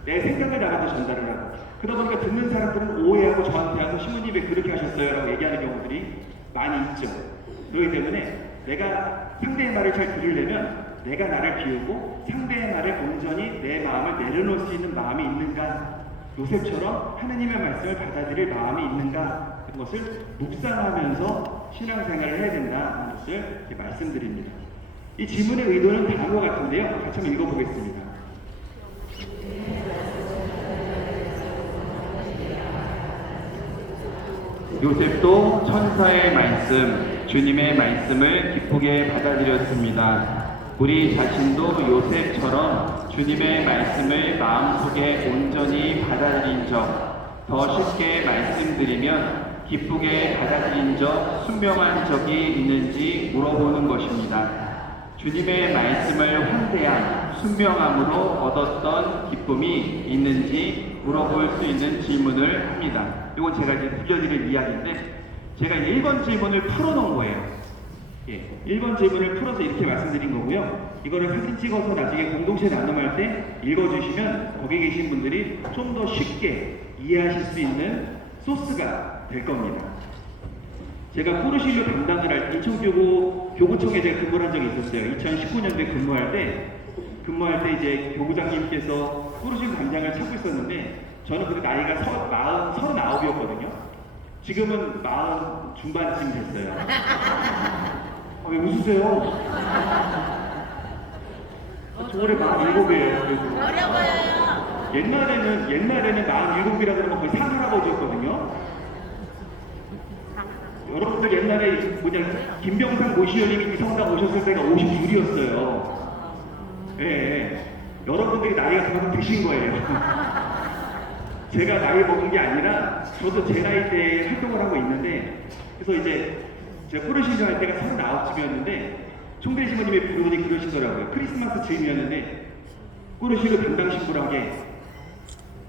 내 생각을 담아서 전달을 하고 그러다 보니까 듣는 사람들은 오해하고 저한테 와서 신부님 왜 그렇게 하셨어요? 라고 얘기하는 경우들이 많이 있죠. 그렇기 때문에 내가 상대의 말을 잘 들으려면 내가 나를 비우고 상대의 말을 온전히 내 마음을 내려놓을 수 있는 마음이 있는가, 요셉처럼 하느님의 말씀을 받아들일 마음이 있는가, 그것을 묵상하면서 신앙생활을 해야 된다는 것을 이렇게 말씀드립니다. 이 질문의 의도는 다른 것 같은데요. 같이 한번 읽어보겠습니다. 요셉도 천사의 말씀, 주님의 말씀을 기쁘게 받아들였습니다. 우리 자신도 요셉처럼 주님의 말씀을 마음속에 온전히 받아들인 적, 더 쉽게 말씀드리면 기쁘게 받아들인 적, 순명한 적이 있는지 물어보는 것입니다. 주님의 말씀을 환대한 순명함으로 얻었던 기쁨이 있는지 물어볼 수 있는 질문을 합니다. 이건 제가 이제 들려드릴 이야기인데 제가 1번 질문을 풀어놓은 거예요. 1번 질문을 풀어서 이렇게 말씀드린 거고요. 이거를 사진 찍어서 나중에 공동체 나눔할 때 읽어주시면 거기 계신 분들이 좀 더 쉽게 이해하실 수 있는 소스가 될 겁니다. 제가 포르실로 담당을 할 때 인천교구청에 제가 근무를 한 적이 있었어요. 2019년도에 근무할 때 이제 교구장님께서 포르실 담당을 찾고 있었는데 저는 그때 나이가 39이었거든요. 지금은 40 중반쯤 됐어요. 왜 웃으세요? 저 올해 47이에요. 어려 보여요. 옛날에는 47이라 그러면 거의 산할아버지였거든요. 여러분들 옛날에 김병상 모시연님이 이 성당 오셨을 때가 52이었어요. 예. 여러분들이 나이가 그만큼 드신 거예요. 제가 나이 먹은 게 아니라 저도 제 나이 때 활동을 하고 있는데 그래서 이제 제가 포르실로 할 때가 39쯤이었는데 총대 시모님의 부르더니 그러시더라고요. 크리스마스 즈음이었는데 포르실로 담당 신부라게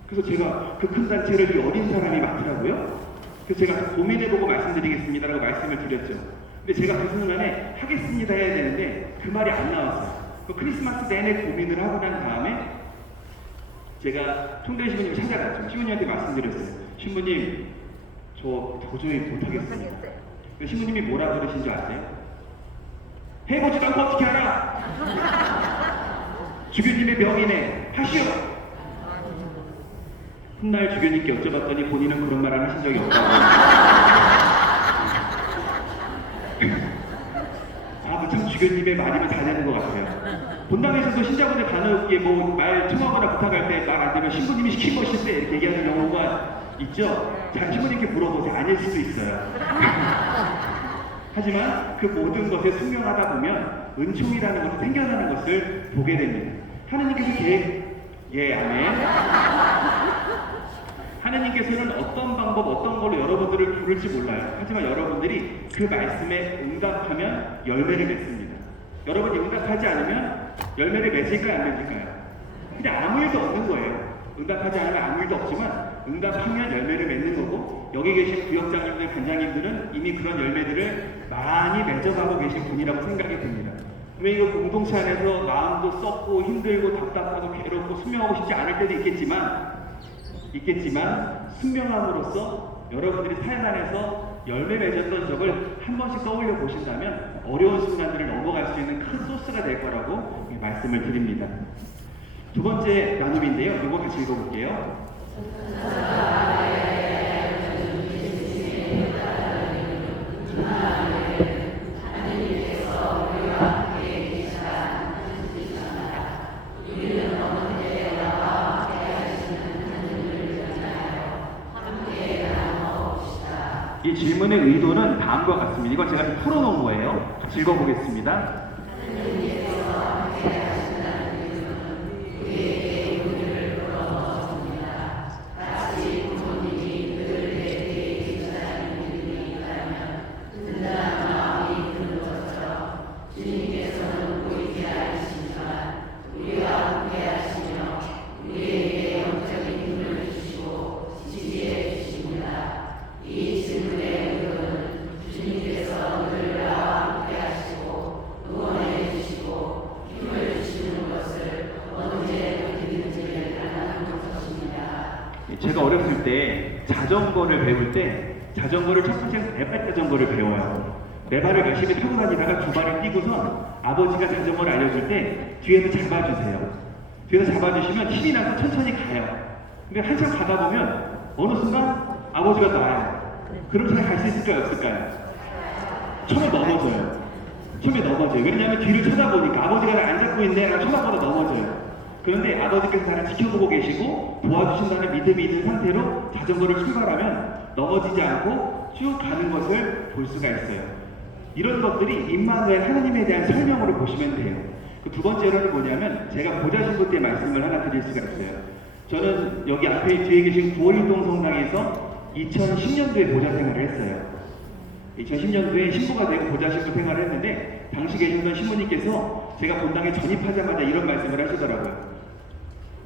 그래서 제가 그 큰 단체를 이 어린 사람이 맡으라고요? 그래서 제가 고민해보고 말씀드리겠습니다라고 말씀을 드렸죠. 근데 제가 그 순간에 하겠습니다 해야 되는데 그 말이 안 나왔어요. 그 크리스마스 내내 고민을 하고 난 다음에 제가 총대 시모님을 찾아갔죠. 시모님한테 말씀드렸어요. 신부님, 저 도저히 못하겠습니다. 신부님이 뭐라 그러신 줄 아세요? 해보지도 않고 어떻게 알아? 주교님의 명이네. 하시오. 훗날 주교님께 여쭤봤더니 본인은 그런 말을 하신 적이 없다고. 참 주교님의 말이면 다 되는 것 같아요. 본당에서도 신자분들 간혹 말 통하거나 부탁할 때 말 안 되면 신부님이 시킨 것인데 이렇게 얘기하는 경우가 있죠. 잘 신부님께 물어보세요. 아닐 수도 있어요. 하지만 그 모든 것에 순명하다 보면 은총이라는 것이 생겨나는 것을 보게 됩니다. 하느님께서 아멘. 하느님께서는 어떤 방법, 어떤 걸로 여러분들을 부를지 몰라요. 하지만 여러분들이 그 말씀에 응답하면 열매를 맺습니다. 여러분이 응답하지 않으면 열매를 맺을까요, 안 맺을까요? 그냥 아무 일도 없는 거예요. 응답하지 않으면 아무 일도 없지만 응답하면 열매를 맺는 거고 여기 계신 구역장님들, 간장님들은 이미 그런 열매들을 많이 맺어가고 계신 분이라고 생각이 듭니다. 왜 이거 공동체 안에서 마음도 썩고 힘들고 답답하고 괴롭고 순명하고 싶지 않을 때도 있겠지만 순명함으로써 여러분들이 삶 안에서 열매 맺었던 적을 한 번씩 떠올려 보신다면 어려운 순간들을 넘어갈 수 있는 큰 소스가 될 거라고 말씀을 드립니다. 두 번째 나눔인데요. 이거 같이 읽어볼게요. 이 질문의 의도는 다음과 같습니다. 이건 제가 풀어놓은 거예요. 같이 읽어보겠습니다. 제가 어렸을 때 자전거를 배울 때 자전거를 첫 번째 레발 자전거를 배워요. 레발을 열심히 타고 다니다가 두 발을 띄고선 아버지가 자전거를 알려줄 때 뒤에서 잡아주세요. 뒤에서 잡아주시면 힘이 나서 천천히 가요. 근데 한참 가다 보면 어느 순간 아버지가 놔요. 그럼 잘 갈 수 있을까요? 없을까요? 처음에 넘어져요. 처음에 넘어져요. 왜냐하면 뒤를 쳐다보니까 아버지가 날 안 잡고 있네 라고 쳐다보다 넘어져요. 그런데 아버지께서 나를 지켜보고 계시고 도와주신다는 믿음이 있는 상태로 자전거를 출발하면 넘어지지 않고 쭉 가는 것을 볼 수가 있어요. 이런 것들이 임마누엘 하나님에 대한 설명으로 보시면 돼요. 그 두 번째로는 뭐냐면 제가 보좌신부 때 말씀을 하나 드릴 수가 있어요. 저는 여기 앞에 뒤에 계신 구월동 성당에서 2010년도에 보좌 생활을 했어요. 2010년도에 신부가 되고 보좌신부 생활을 했는데 당시 계셨던 신부님께서 제가 본당에 전입하자마자 이런 말씀을 하시더라고요.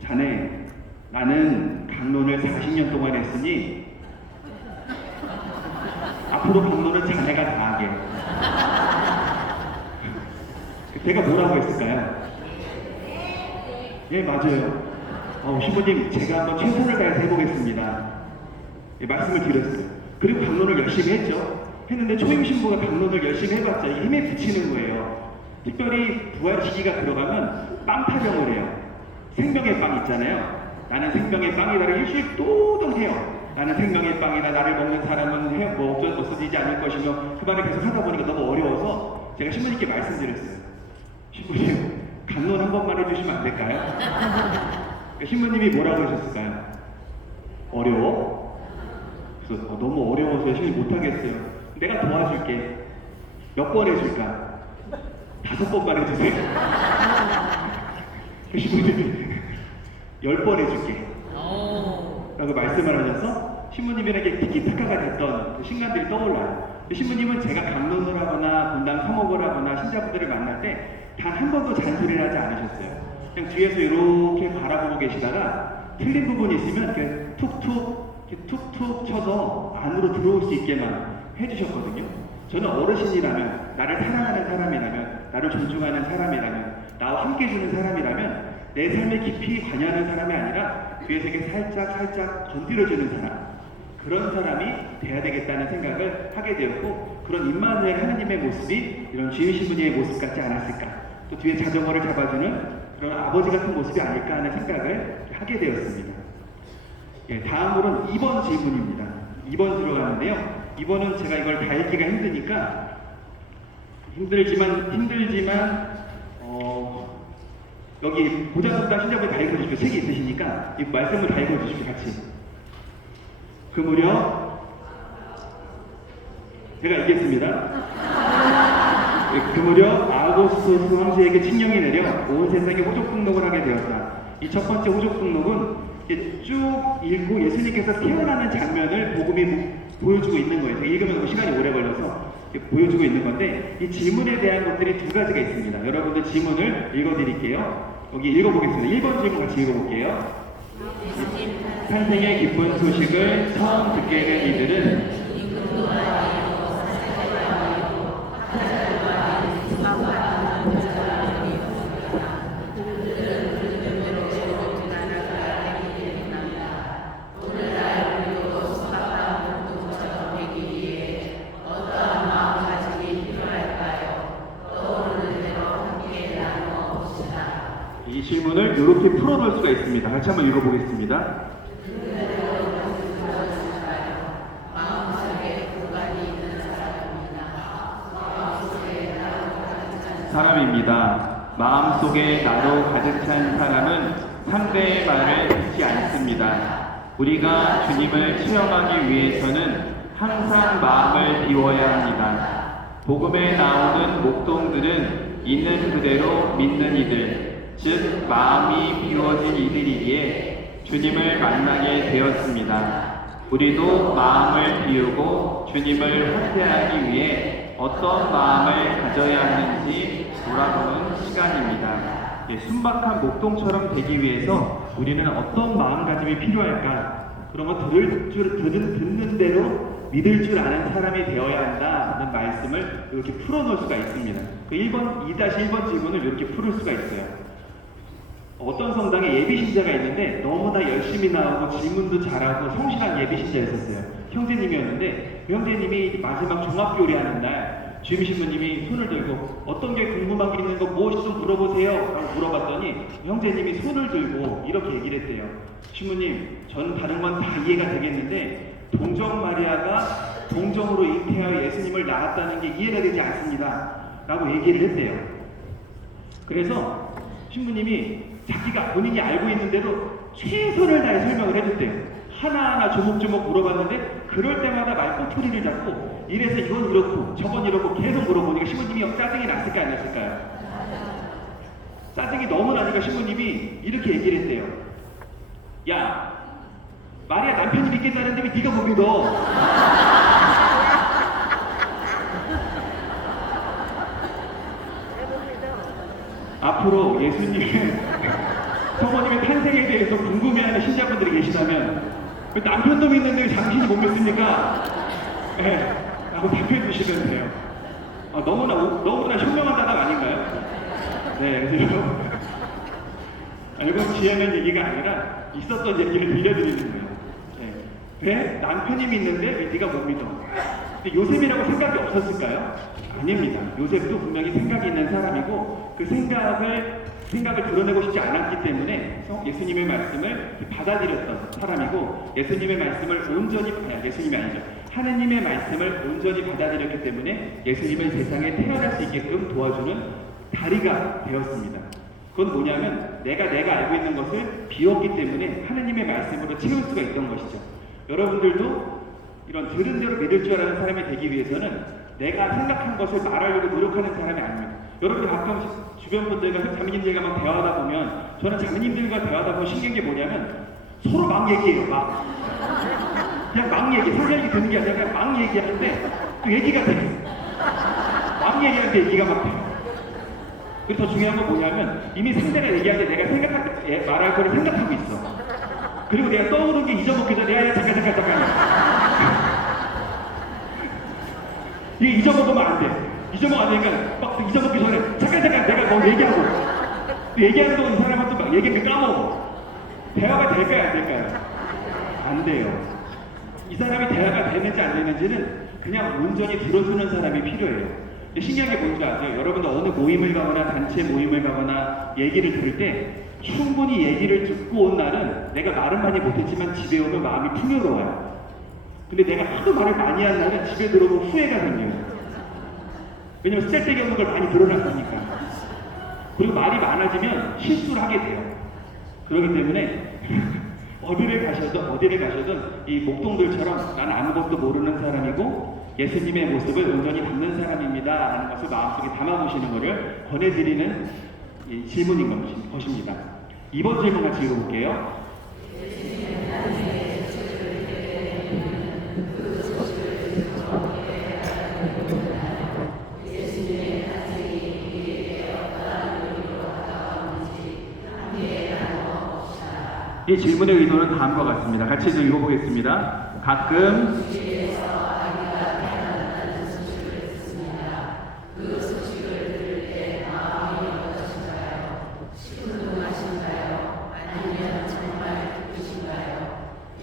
자네, 나는 강론을 40년 동안 했으니 앞으로 강론은 자네가 다 하게. 제가 뭐라고 했을까요? 예, 맞아요. 신부님, 제가 한번 최선을 다해서 해보겠습니다. 예, 말씀을 드렸어요. 그리고 강론을 열심히 했죠. 했는데 초임 신부가 강론을 열심히 해봤자 이게 힘에 부치는 거예요. 특별히 부활 시기가 들어가면 빵 타령을 해요. 생명의 빵 있잖아요. 나는 생명의 빵이다를 일주일 또동 해요. 나는 생명의 빵이다. 나를 먹는 사람은 없어지지 않을 것이며 그 말을 계속 하다 보니까 너무 어려워서 제가 신부님께 말씀드렸어요. 신부님, 강론 한 번만 해주시면 안 될까요? 신부님이 뭐라고 하셨을까요? 어려워? 그래서 너무 어려워서 열심히 못하겠어요. 내가 도와줄게. 몇 번 해줄까? 5번만 해주세요. 신부님이 10번 해줄게. 라고 말씀을 하셔서 신부님에게 티키타카가 됐던 그 신간들이 떠올라요. 신부님은 제가 강론을 하거나 본당 사목을 하거나 신자분들을 만날 때 단 한 번도 잔소리를 하지 않으셨어요. 그냥 뒤에서 이렇게 바라보고 계시다가 틀린 부분이 있으면 이렇게 툭툭 쳐서 안으로 들어올 수 있게만 해주셨거든요. 저는 어르신이라면, 나를 사랑하는 사람이라면, 나를 존중하는 사람이라면, 나와 함께 해주는 사람이라면 내 삶에 깊이 관여하는 사람이 아니라 뒤에서 이렇게 살짝 건드려주는 사람, 그런 사람이 돼야 되겠다는 생각을 하게 되었고, 그런 임마누엘 하나님의 모습이 이런 주임 신부님의 모습 같지 않았을까, 또 뒤에 자전거를 잡아주는 그런 아버지 같은 모습이 아닐까 하는 생각을 하게 되었습니다. 예, 다음으로는 2번 질문입니다. 2번 들어가는데요. 2번은 제가 이걸 다 읽기가 힘들지만 여기 보좌성당 신자분 다 읽어주십시오. 책이 있으시니까 이 말씀을 다 읽어주십시오. 같이. 그 무렵 제가 읽겠습니다. 그 무렵 아고스토스 황제에게 칙령이 내려 온 세상에 호족 등록을 하게 되었다. 이 첫 번째 호족 등록은 쭉 읽고 예수님께서 태어나는 장면을 복음이 보여주고 있는 거예요. 읽으면 시간이 오래 걸려서 보여주고 있는 건데, 이 질문에 대한 것들이 두 가지가 있습니다. 여러분들 질문을 읽어드릴게요. 여기 읽어보겠습니다. 1번 질문 같이 읽어볼게요. 탄생의 기쁜 소식을 처음 듣게 된 이들은 이 질문을 이렇게 풀어놓을 같이 한번 읽어보겠습니다. 사람입니다. 마음속에 나로 가득 찬 사람은 상대의 말을 듣지 않습니다. 우리가 주님을 체험하기 위해서는 항상 마음을 비워야 합니다. 복음에 나오는 목동들은 있는 그대로 믿는 이들, 즉 마음이 비워진 이들이기에 주님을 만나게 되었습니다. 우리도 마음을 비우고 주님을 확대하기 위해 어떤 마음을 가져야 하는지 돌아보는 시간입니다. 순박한 목동처럼 되기 위해서 우리는 어떤 마음가짐이 필요할까? 그런 거 듣는 대로 믿을 줄 아는 사람이 되어야 한다는 말씀을 이렇게 풀어놓을 수가 있습니다. 그 2-1번 질문을 이렇게 풀을 수가 있어요. 어떤 성당에 예비신자가 있는데 너무나 열심히 나오고 질문도 잘하고 성실한 예비신자였었어요. 형제님이었는데 그 형제님이 마지막 종합교리하는 날 주임 신부님이 손을 들고 어떤 게 궁금한 게 있는 거 무엇이 좀 물어보세요 라고 물어봤더니 형제님이 손을 들고 이렇게 얘기를 했대요. 신부님, 전 다른 건 다 이해가 되겠는데 동정 마리아가 동정으로 잉태하여 예수님을 낳았다는 게 이해가 되지 않습니다 라고 얘기를 했대요. 그래서 신부님이 자기가 본인이 알고 있는 대로 최선을 다해 설명을 해줬대요. 하나하나 조목조목 물어봤는데 그럴 때마다 말꼬투리를 잡고 이래서 이건 이렇고 저건 이렇고 계속 물어보니까 신부님이 짜증이 났을까요? 안 났을까요? 짜증이 너무 나니까 신부님이 이렇게 얘기를 했대요. 야, 마리아 남편이 믿겠다는데 왜 네가 못 믿어? 앞으로 예수님의 성모님의 탄생에 대해서 궁금해하는 신자분들이 계시다면 왜 남편도 믿는데 왜 당신이 못 믿습니까? 네, 라고 답해 주시면 돼요. 너무나 현명한 답 아닌가요? 네, 그래서 알고 지혜는 얘기가 아니라 있었던 얘기를 들려드리는 거예요. 네. 왜 남편이 믿는데 왜 네가 못 믿어? 근데 요셉이라고 생각이 없었을까요? 아닙니다. 요셉도 분명히 생각이 있는 사람이고 그 생각을 드러내고 싶지 않았기 때문에 예수님의 말씀을 받아들였던 사람이고 예수님의 말씀을 예수님이 아니죠. 하느님의 말씀을 온전히 받아들였기 때문에 예수님을 세상에 태어날 수 있게끔 도와주는 다리가 되었습니다. 그건 뭐냐면 내가 알고 있는 것을 비웠기 때문에 하느님의 말씀으로 채울 수가 있던 것이죠. 여러분들도 이런 들은 대로 믿을 줄 아는 사람이 되기 위해서는 내가 생각한 것을 말하려고 노력하는 사람이 아닙니다. 여러분들 가끔 주변 분들과 자매님들과 막 대화하다 보면 저는 자매님들과 대화하다 보면 신기한 게 뭐냐면 서로 막 얘기해요. 그냥 막 얘기, 설명이 되는 게 아니라 그냥 막 얘기하는데 또 얘기가 돼. 막 얘기하는데 얘기가 막 돼. 그리고 더 중요한 건 뭐냐면 이미 상대가 얘기할 때 내가 말할 거를 생각하고 있어. 그리고 내가 떠오르는 게 잊어먹기 전에 야 잠깐 이게 잊어먹으면 안 돼. 잊어먹으면 안 되니까 막 잊어먹기 전에 잠깐 내가 뭐 얘기하고 얘기하는 동안 이 사람은 또 막 얘기를 까먹어. 대화가 될까요 안 될까요? 안 돼요. 이 사람이 대화가 되는지 안 되는지는 그냥 온전히 들어주는 사람이 필요해요. 신기한 게 뭔지 아세요? 여러분들 어느 모임을 가거나 단체 모임을 가거나 얘기를 들을 때 충분히 얘기를 듣고 온 날은 내가 말은 많이 못했지만 집에 오면 마음이 풍요로워요. 근데 내가 하도 말을 많이 한 날은 집에 들어오면 후회가 생겨요. 왜냐면 쓸데기 없는 걸 많이 들어놨으니까. 그리고 말이 많아지면 실수를 하게 돼요. 그렇기 때문에 어디를 가셔든 이 목동들처럼 난 아무것도 모르는 사람이고 예수님의 모습을 온전히 담는 사람입니다 라는 것을 마음속에 담아보시는 것을 권해드리는 질문인 것입니다. 2번 질문 같이 읽어볼게요. 이 질문의 의도는 다음과 같습니다. 같이 읽어보겠습니다. 가끔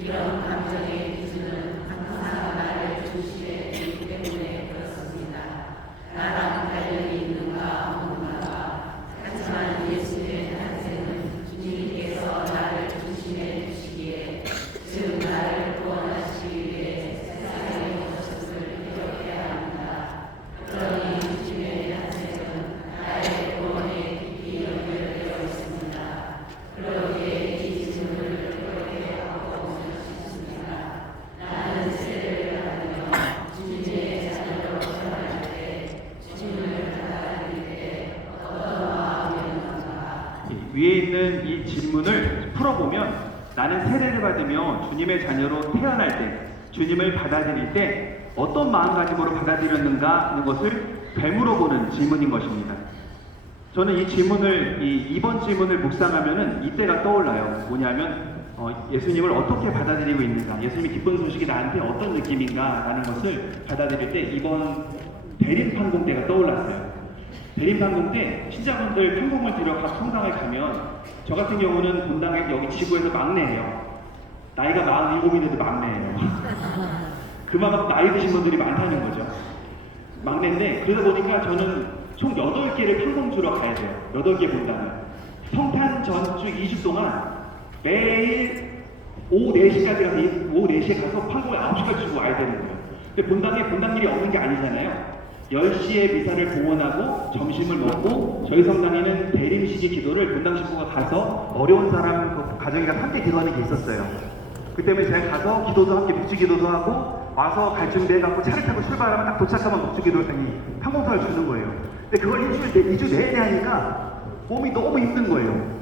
이런 감정의 기준은 항상 나를 중심에 두기 때문에 그렇습니다. 나랑 관련이 있는가 없는가. 하지만 예수님의 탄생은 주님께서 나를 중심에 나는 세례를 받으며 주님의 자녀로 태어날 때, 주님을 받아들일 때 어떤 마음가짐으로 받아들였는가 하는 것을 되물어보는 질문인 것입니다. 저는 이 질문을, 이번 질문을 묵상하면은 이때가 떠올라요. 뭐냐면, 예수님을 어떻게 받아들이고 있는가, 예수님의 기쁜 소식이 나한테 어떤 느낌인가 라는 것을 받아들일 때 이번 대림판공 때가 떠올랐어요. 대림판공 때 신자분들 판공을 들여 각 성당에 가면 저 같은 경우는 본당에 여기 지구에서 막내예요. 나이가 47인데도 막내예요. 그만큼 나이 드신 분들이 많다는 거죠. 막내인데 그러다 보니까 저는 총 8개를 판공 주러 가야 돼요. 8개 본당을. 성탄 전주 2주 동안 매일 오후 4시까지 가서 오후 4시에 가서 판공을 9시까지 주고 와야 되는 거예요. 근데 본당일이 없는 게 아니잖아요. 10시에 미사를 봉헌하고 점심을 먹고 저희 성당에는 대림시기 기도를 본당 식구가 가서 어려운 사람 가정이랑 함께 기도하는 게 있었어요. 그 때문에 제가 가서 기도도 함께 묵주 기도도 하고 와서 갈 준비해갖고 차를 타고 출발하면 딱 도착하면 묵주 기도 판공사를 주는 거예요. 근데 그걸 2주 내내 하니까 몸이 너무 힘든 거예요.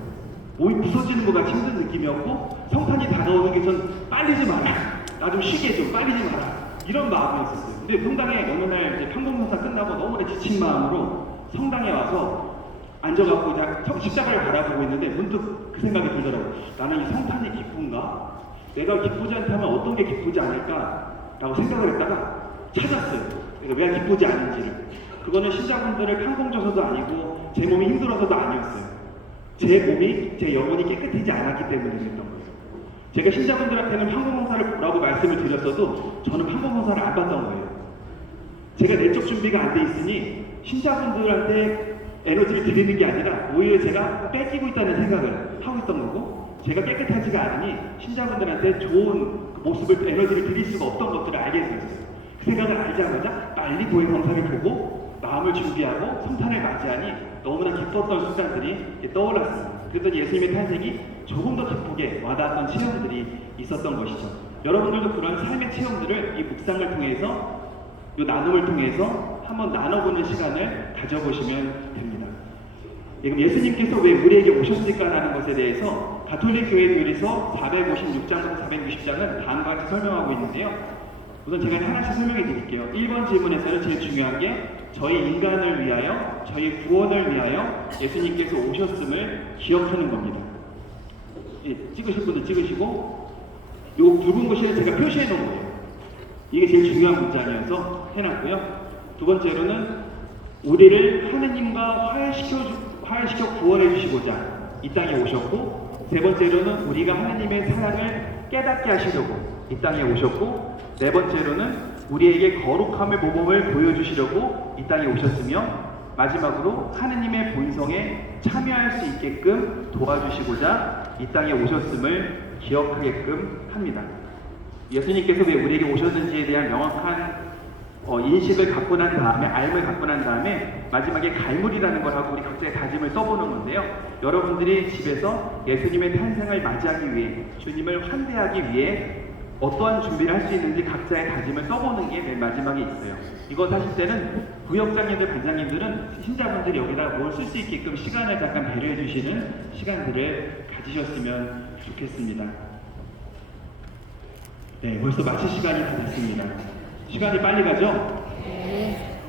몸이 부서지는 것 같이 힘든 느낌이었고 성탄이 다가오는 게 전 빨리지 마라, 나 좀 쉬게 좀 빨리지 마라 이런 마음이 있었어요. 근데 성당에 어느 날 이제 판공사사 끝나고 너무나 지친 마음으로 성당에 와서 앉아갖고 그냥 십자가를 바라보고 있는데 문득 그 생각이 들더라고요. 나는 이 성탄이 기쁜가? 내가 기쁘지 않다면 어떤 게 기쁘지 않을까? 라고 생각을 했다가 찾았어요. 왜 기쁘지 않은지를. 그거는 신자분들을 판공줘서도 아니고 제 몸이 힘들어서도 아니었어요. 제 영혼이 깨끗하지 않았기 때문에 그랬던 거예요. 제가 신자분들한테는 판공봉사를 보라고 말씀을 드렸어도 저는 판공봉사를 안 받던 거예요. 제가 내적 준비가 안 돼 있으니 신자분들한테 에너지를 드리는 게 아니라 오히려 제가 뺏기고 있다는 생각을 하고 있던 거고, 제가 깨끗하지가 않으니 신자분들한테 좋은 모습을, 에너지를 드릴 수가 없던 것들을 알게 됐어요. 그 생각을 알자마자 빨리 교회 성사를 보고 마음을 준비하고 성탄을 맞이하니 너무나 기뻤던 순간들이 떠올랐습니다. 그랬더니 예수님의 탄생이 조금 더 기쁘게 와닿았던 체험들이 있었던 것이죠. 여러분들도 그런 삶의 체험들을 이 묵상을 통해서, 이 나눔을 통해서 한번 나눠보는 시간을 가져보시면 됩니다. 그럼 예수님께서 왜 우리에게 오셨을까라는 것에 대해서 가톨릭 교회 교리서 456장부터 460장은 다음과 같이 설명하고 있는데요. 우선 제가 하나씩 설명해 드릴게요. 1번 질문에서는 제일 중요한 게 저희 인간을 위하여, 저희 구원을 위하여 예수님께서 오셨음을 기억하는 겁니다. 예, 찍으실 분들 찍으시고, 요 붉은 글씨는 제가 표시해 놓은 거예요. 이게 제일 중요한 문장이어서 해놨고요. 두 번째로는 우리를 하느님과 화해시켜 구원해 주시고자 이 땅에 오셨고, 세 번째로는 우리가 하느님의 사랑을 깨닫게 하시려고 이 땅에 오셨고, 네 번째로는 우리에게 거룩함의 모범을 보여주시려고 이 땅에 오셨으며, 마지막으로 하느님의 본성에 참여할 수 있게끔 도와주시고자 이 땅에 오셨음을 기억하게끔 합니다. 예수님께서 왜 우리에게 오셨는지에 대한 명확한 인식을 갖고 난 다음에, 알을 갖고 난 다음에 마지막에 갈무리라는 걸 하고 우리 각자의 다짐을 써보는 건데요. 여러분들이 집에서 예수님의 탄생을 맞이하기 위해, 주님을 환대하기 위해 어떠한 준비를 할 수 있는지 각자의 다짐을 써보는 게 맨 마지막에 있어요. 이거 하실 때는 구역장님들, 반장님들은 신자분들이 여기다 뭘 쓸 수 있게끔 시간을 잠깐 배려해 주시는 시간들을 가지셨으면 좋겠습니다. 네, 벌써 마칠 시간이 다 됐습니다. 시간이 빨리 가죠? 네.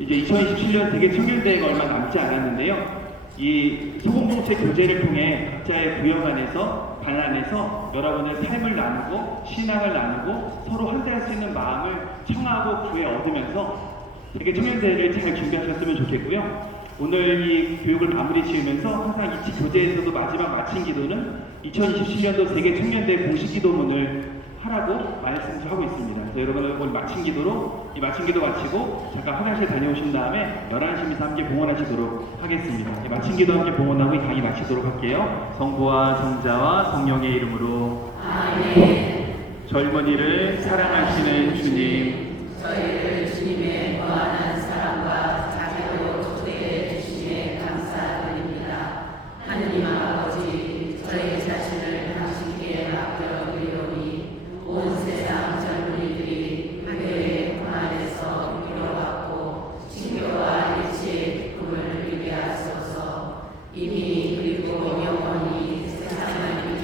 이제 2027년 세계 청년대회가 얼마 남지 않았는데요. 이 소공동체 교제를 통해 각자의 구역 안에서, 반 안에서 여러분의 삶을 나누고 신앙을 나누고 서로 환대할 수 있는 마음을 청하고 구해 얻으면서 세계 청년대회를 잘 준비하셨으면 좋겠고요. 오늘 이 교육을 마무리 지으면서 항상 이 교제에서도 마지막 마친 기도는 2027년도 세계 청년대회 공식 기도문을 하라고 말씀을 하고 있습니다. 그래서 여러분은 오늘 마친 기도로, 이 마친 기도 마치고 잠깐 화장실 다녀오신 다음에 11시부터 함께 봉헌하시도록 하겠습니다. 마친 기도 함께 봉헌하고 이 강의 마치도록 할게요. 성부와 성자와 성령의 이름으로 아멘. 젊은이를 사랑하시는 주님, 저희를 주님의 무한한 사랑과 자비로 초대해 주심에 감사드립니다. 하느님 아버지, 저희 자신을 당신께 맡겨드리오니 온 세상 젊은이들이 교회의 품 안에서 위로받고 친교와 일치의 기쁨을 누리게 하소서. 이미 그리고 영원히 세상을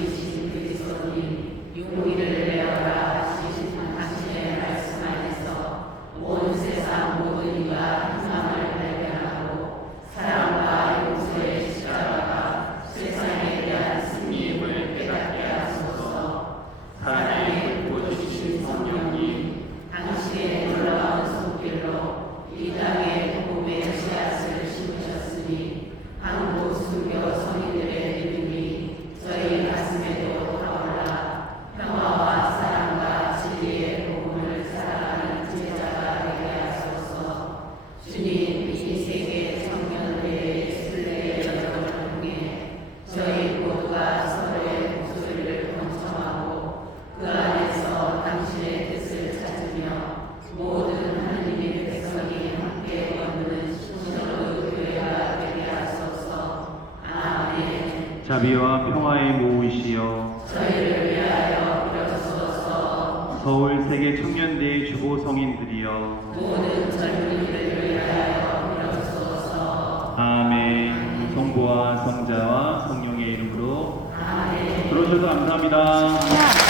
자비와 평화의 모이시여 저희를 위하여 빌어주소서. 서울 세계 청년대의 주보 성인들이여 모든 젊은이들을 위하여 빌어주소서. 아멘. 성부와 성자와 성령의 이름으로 아멘. 들어주셔서 감사합니다.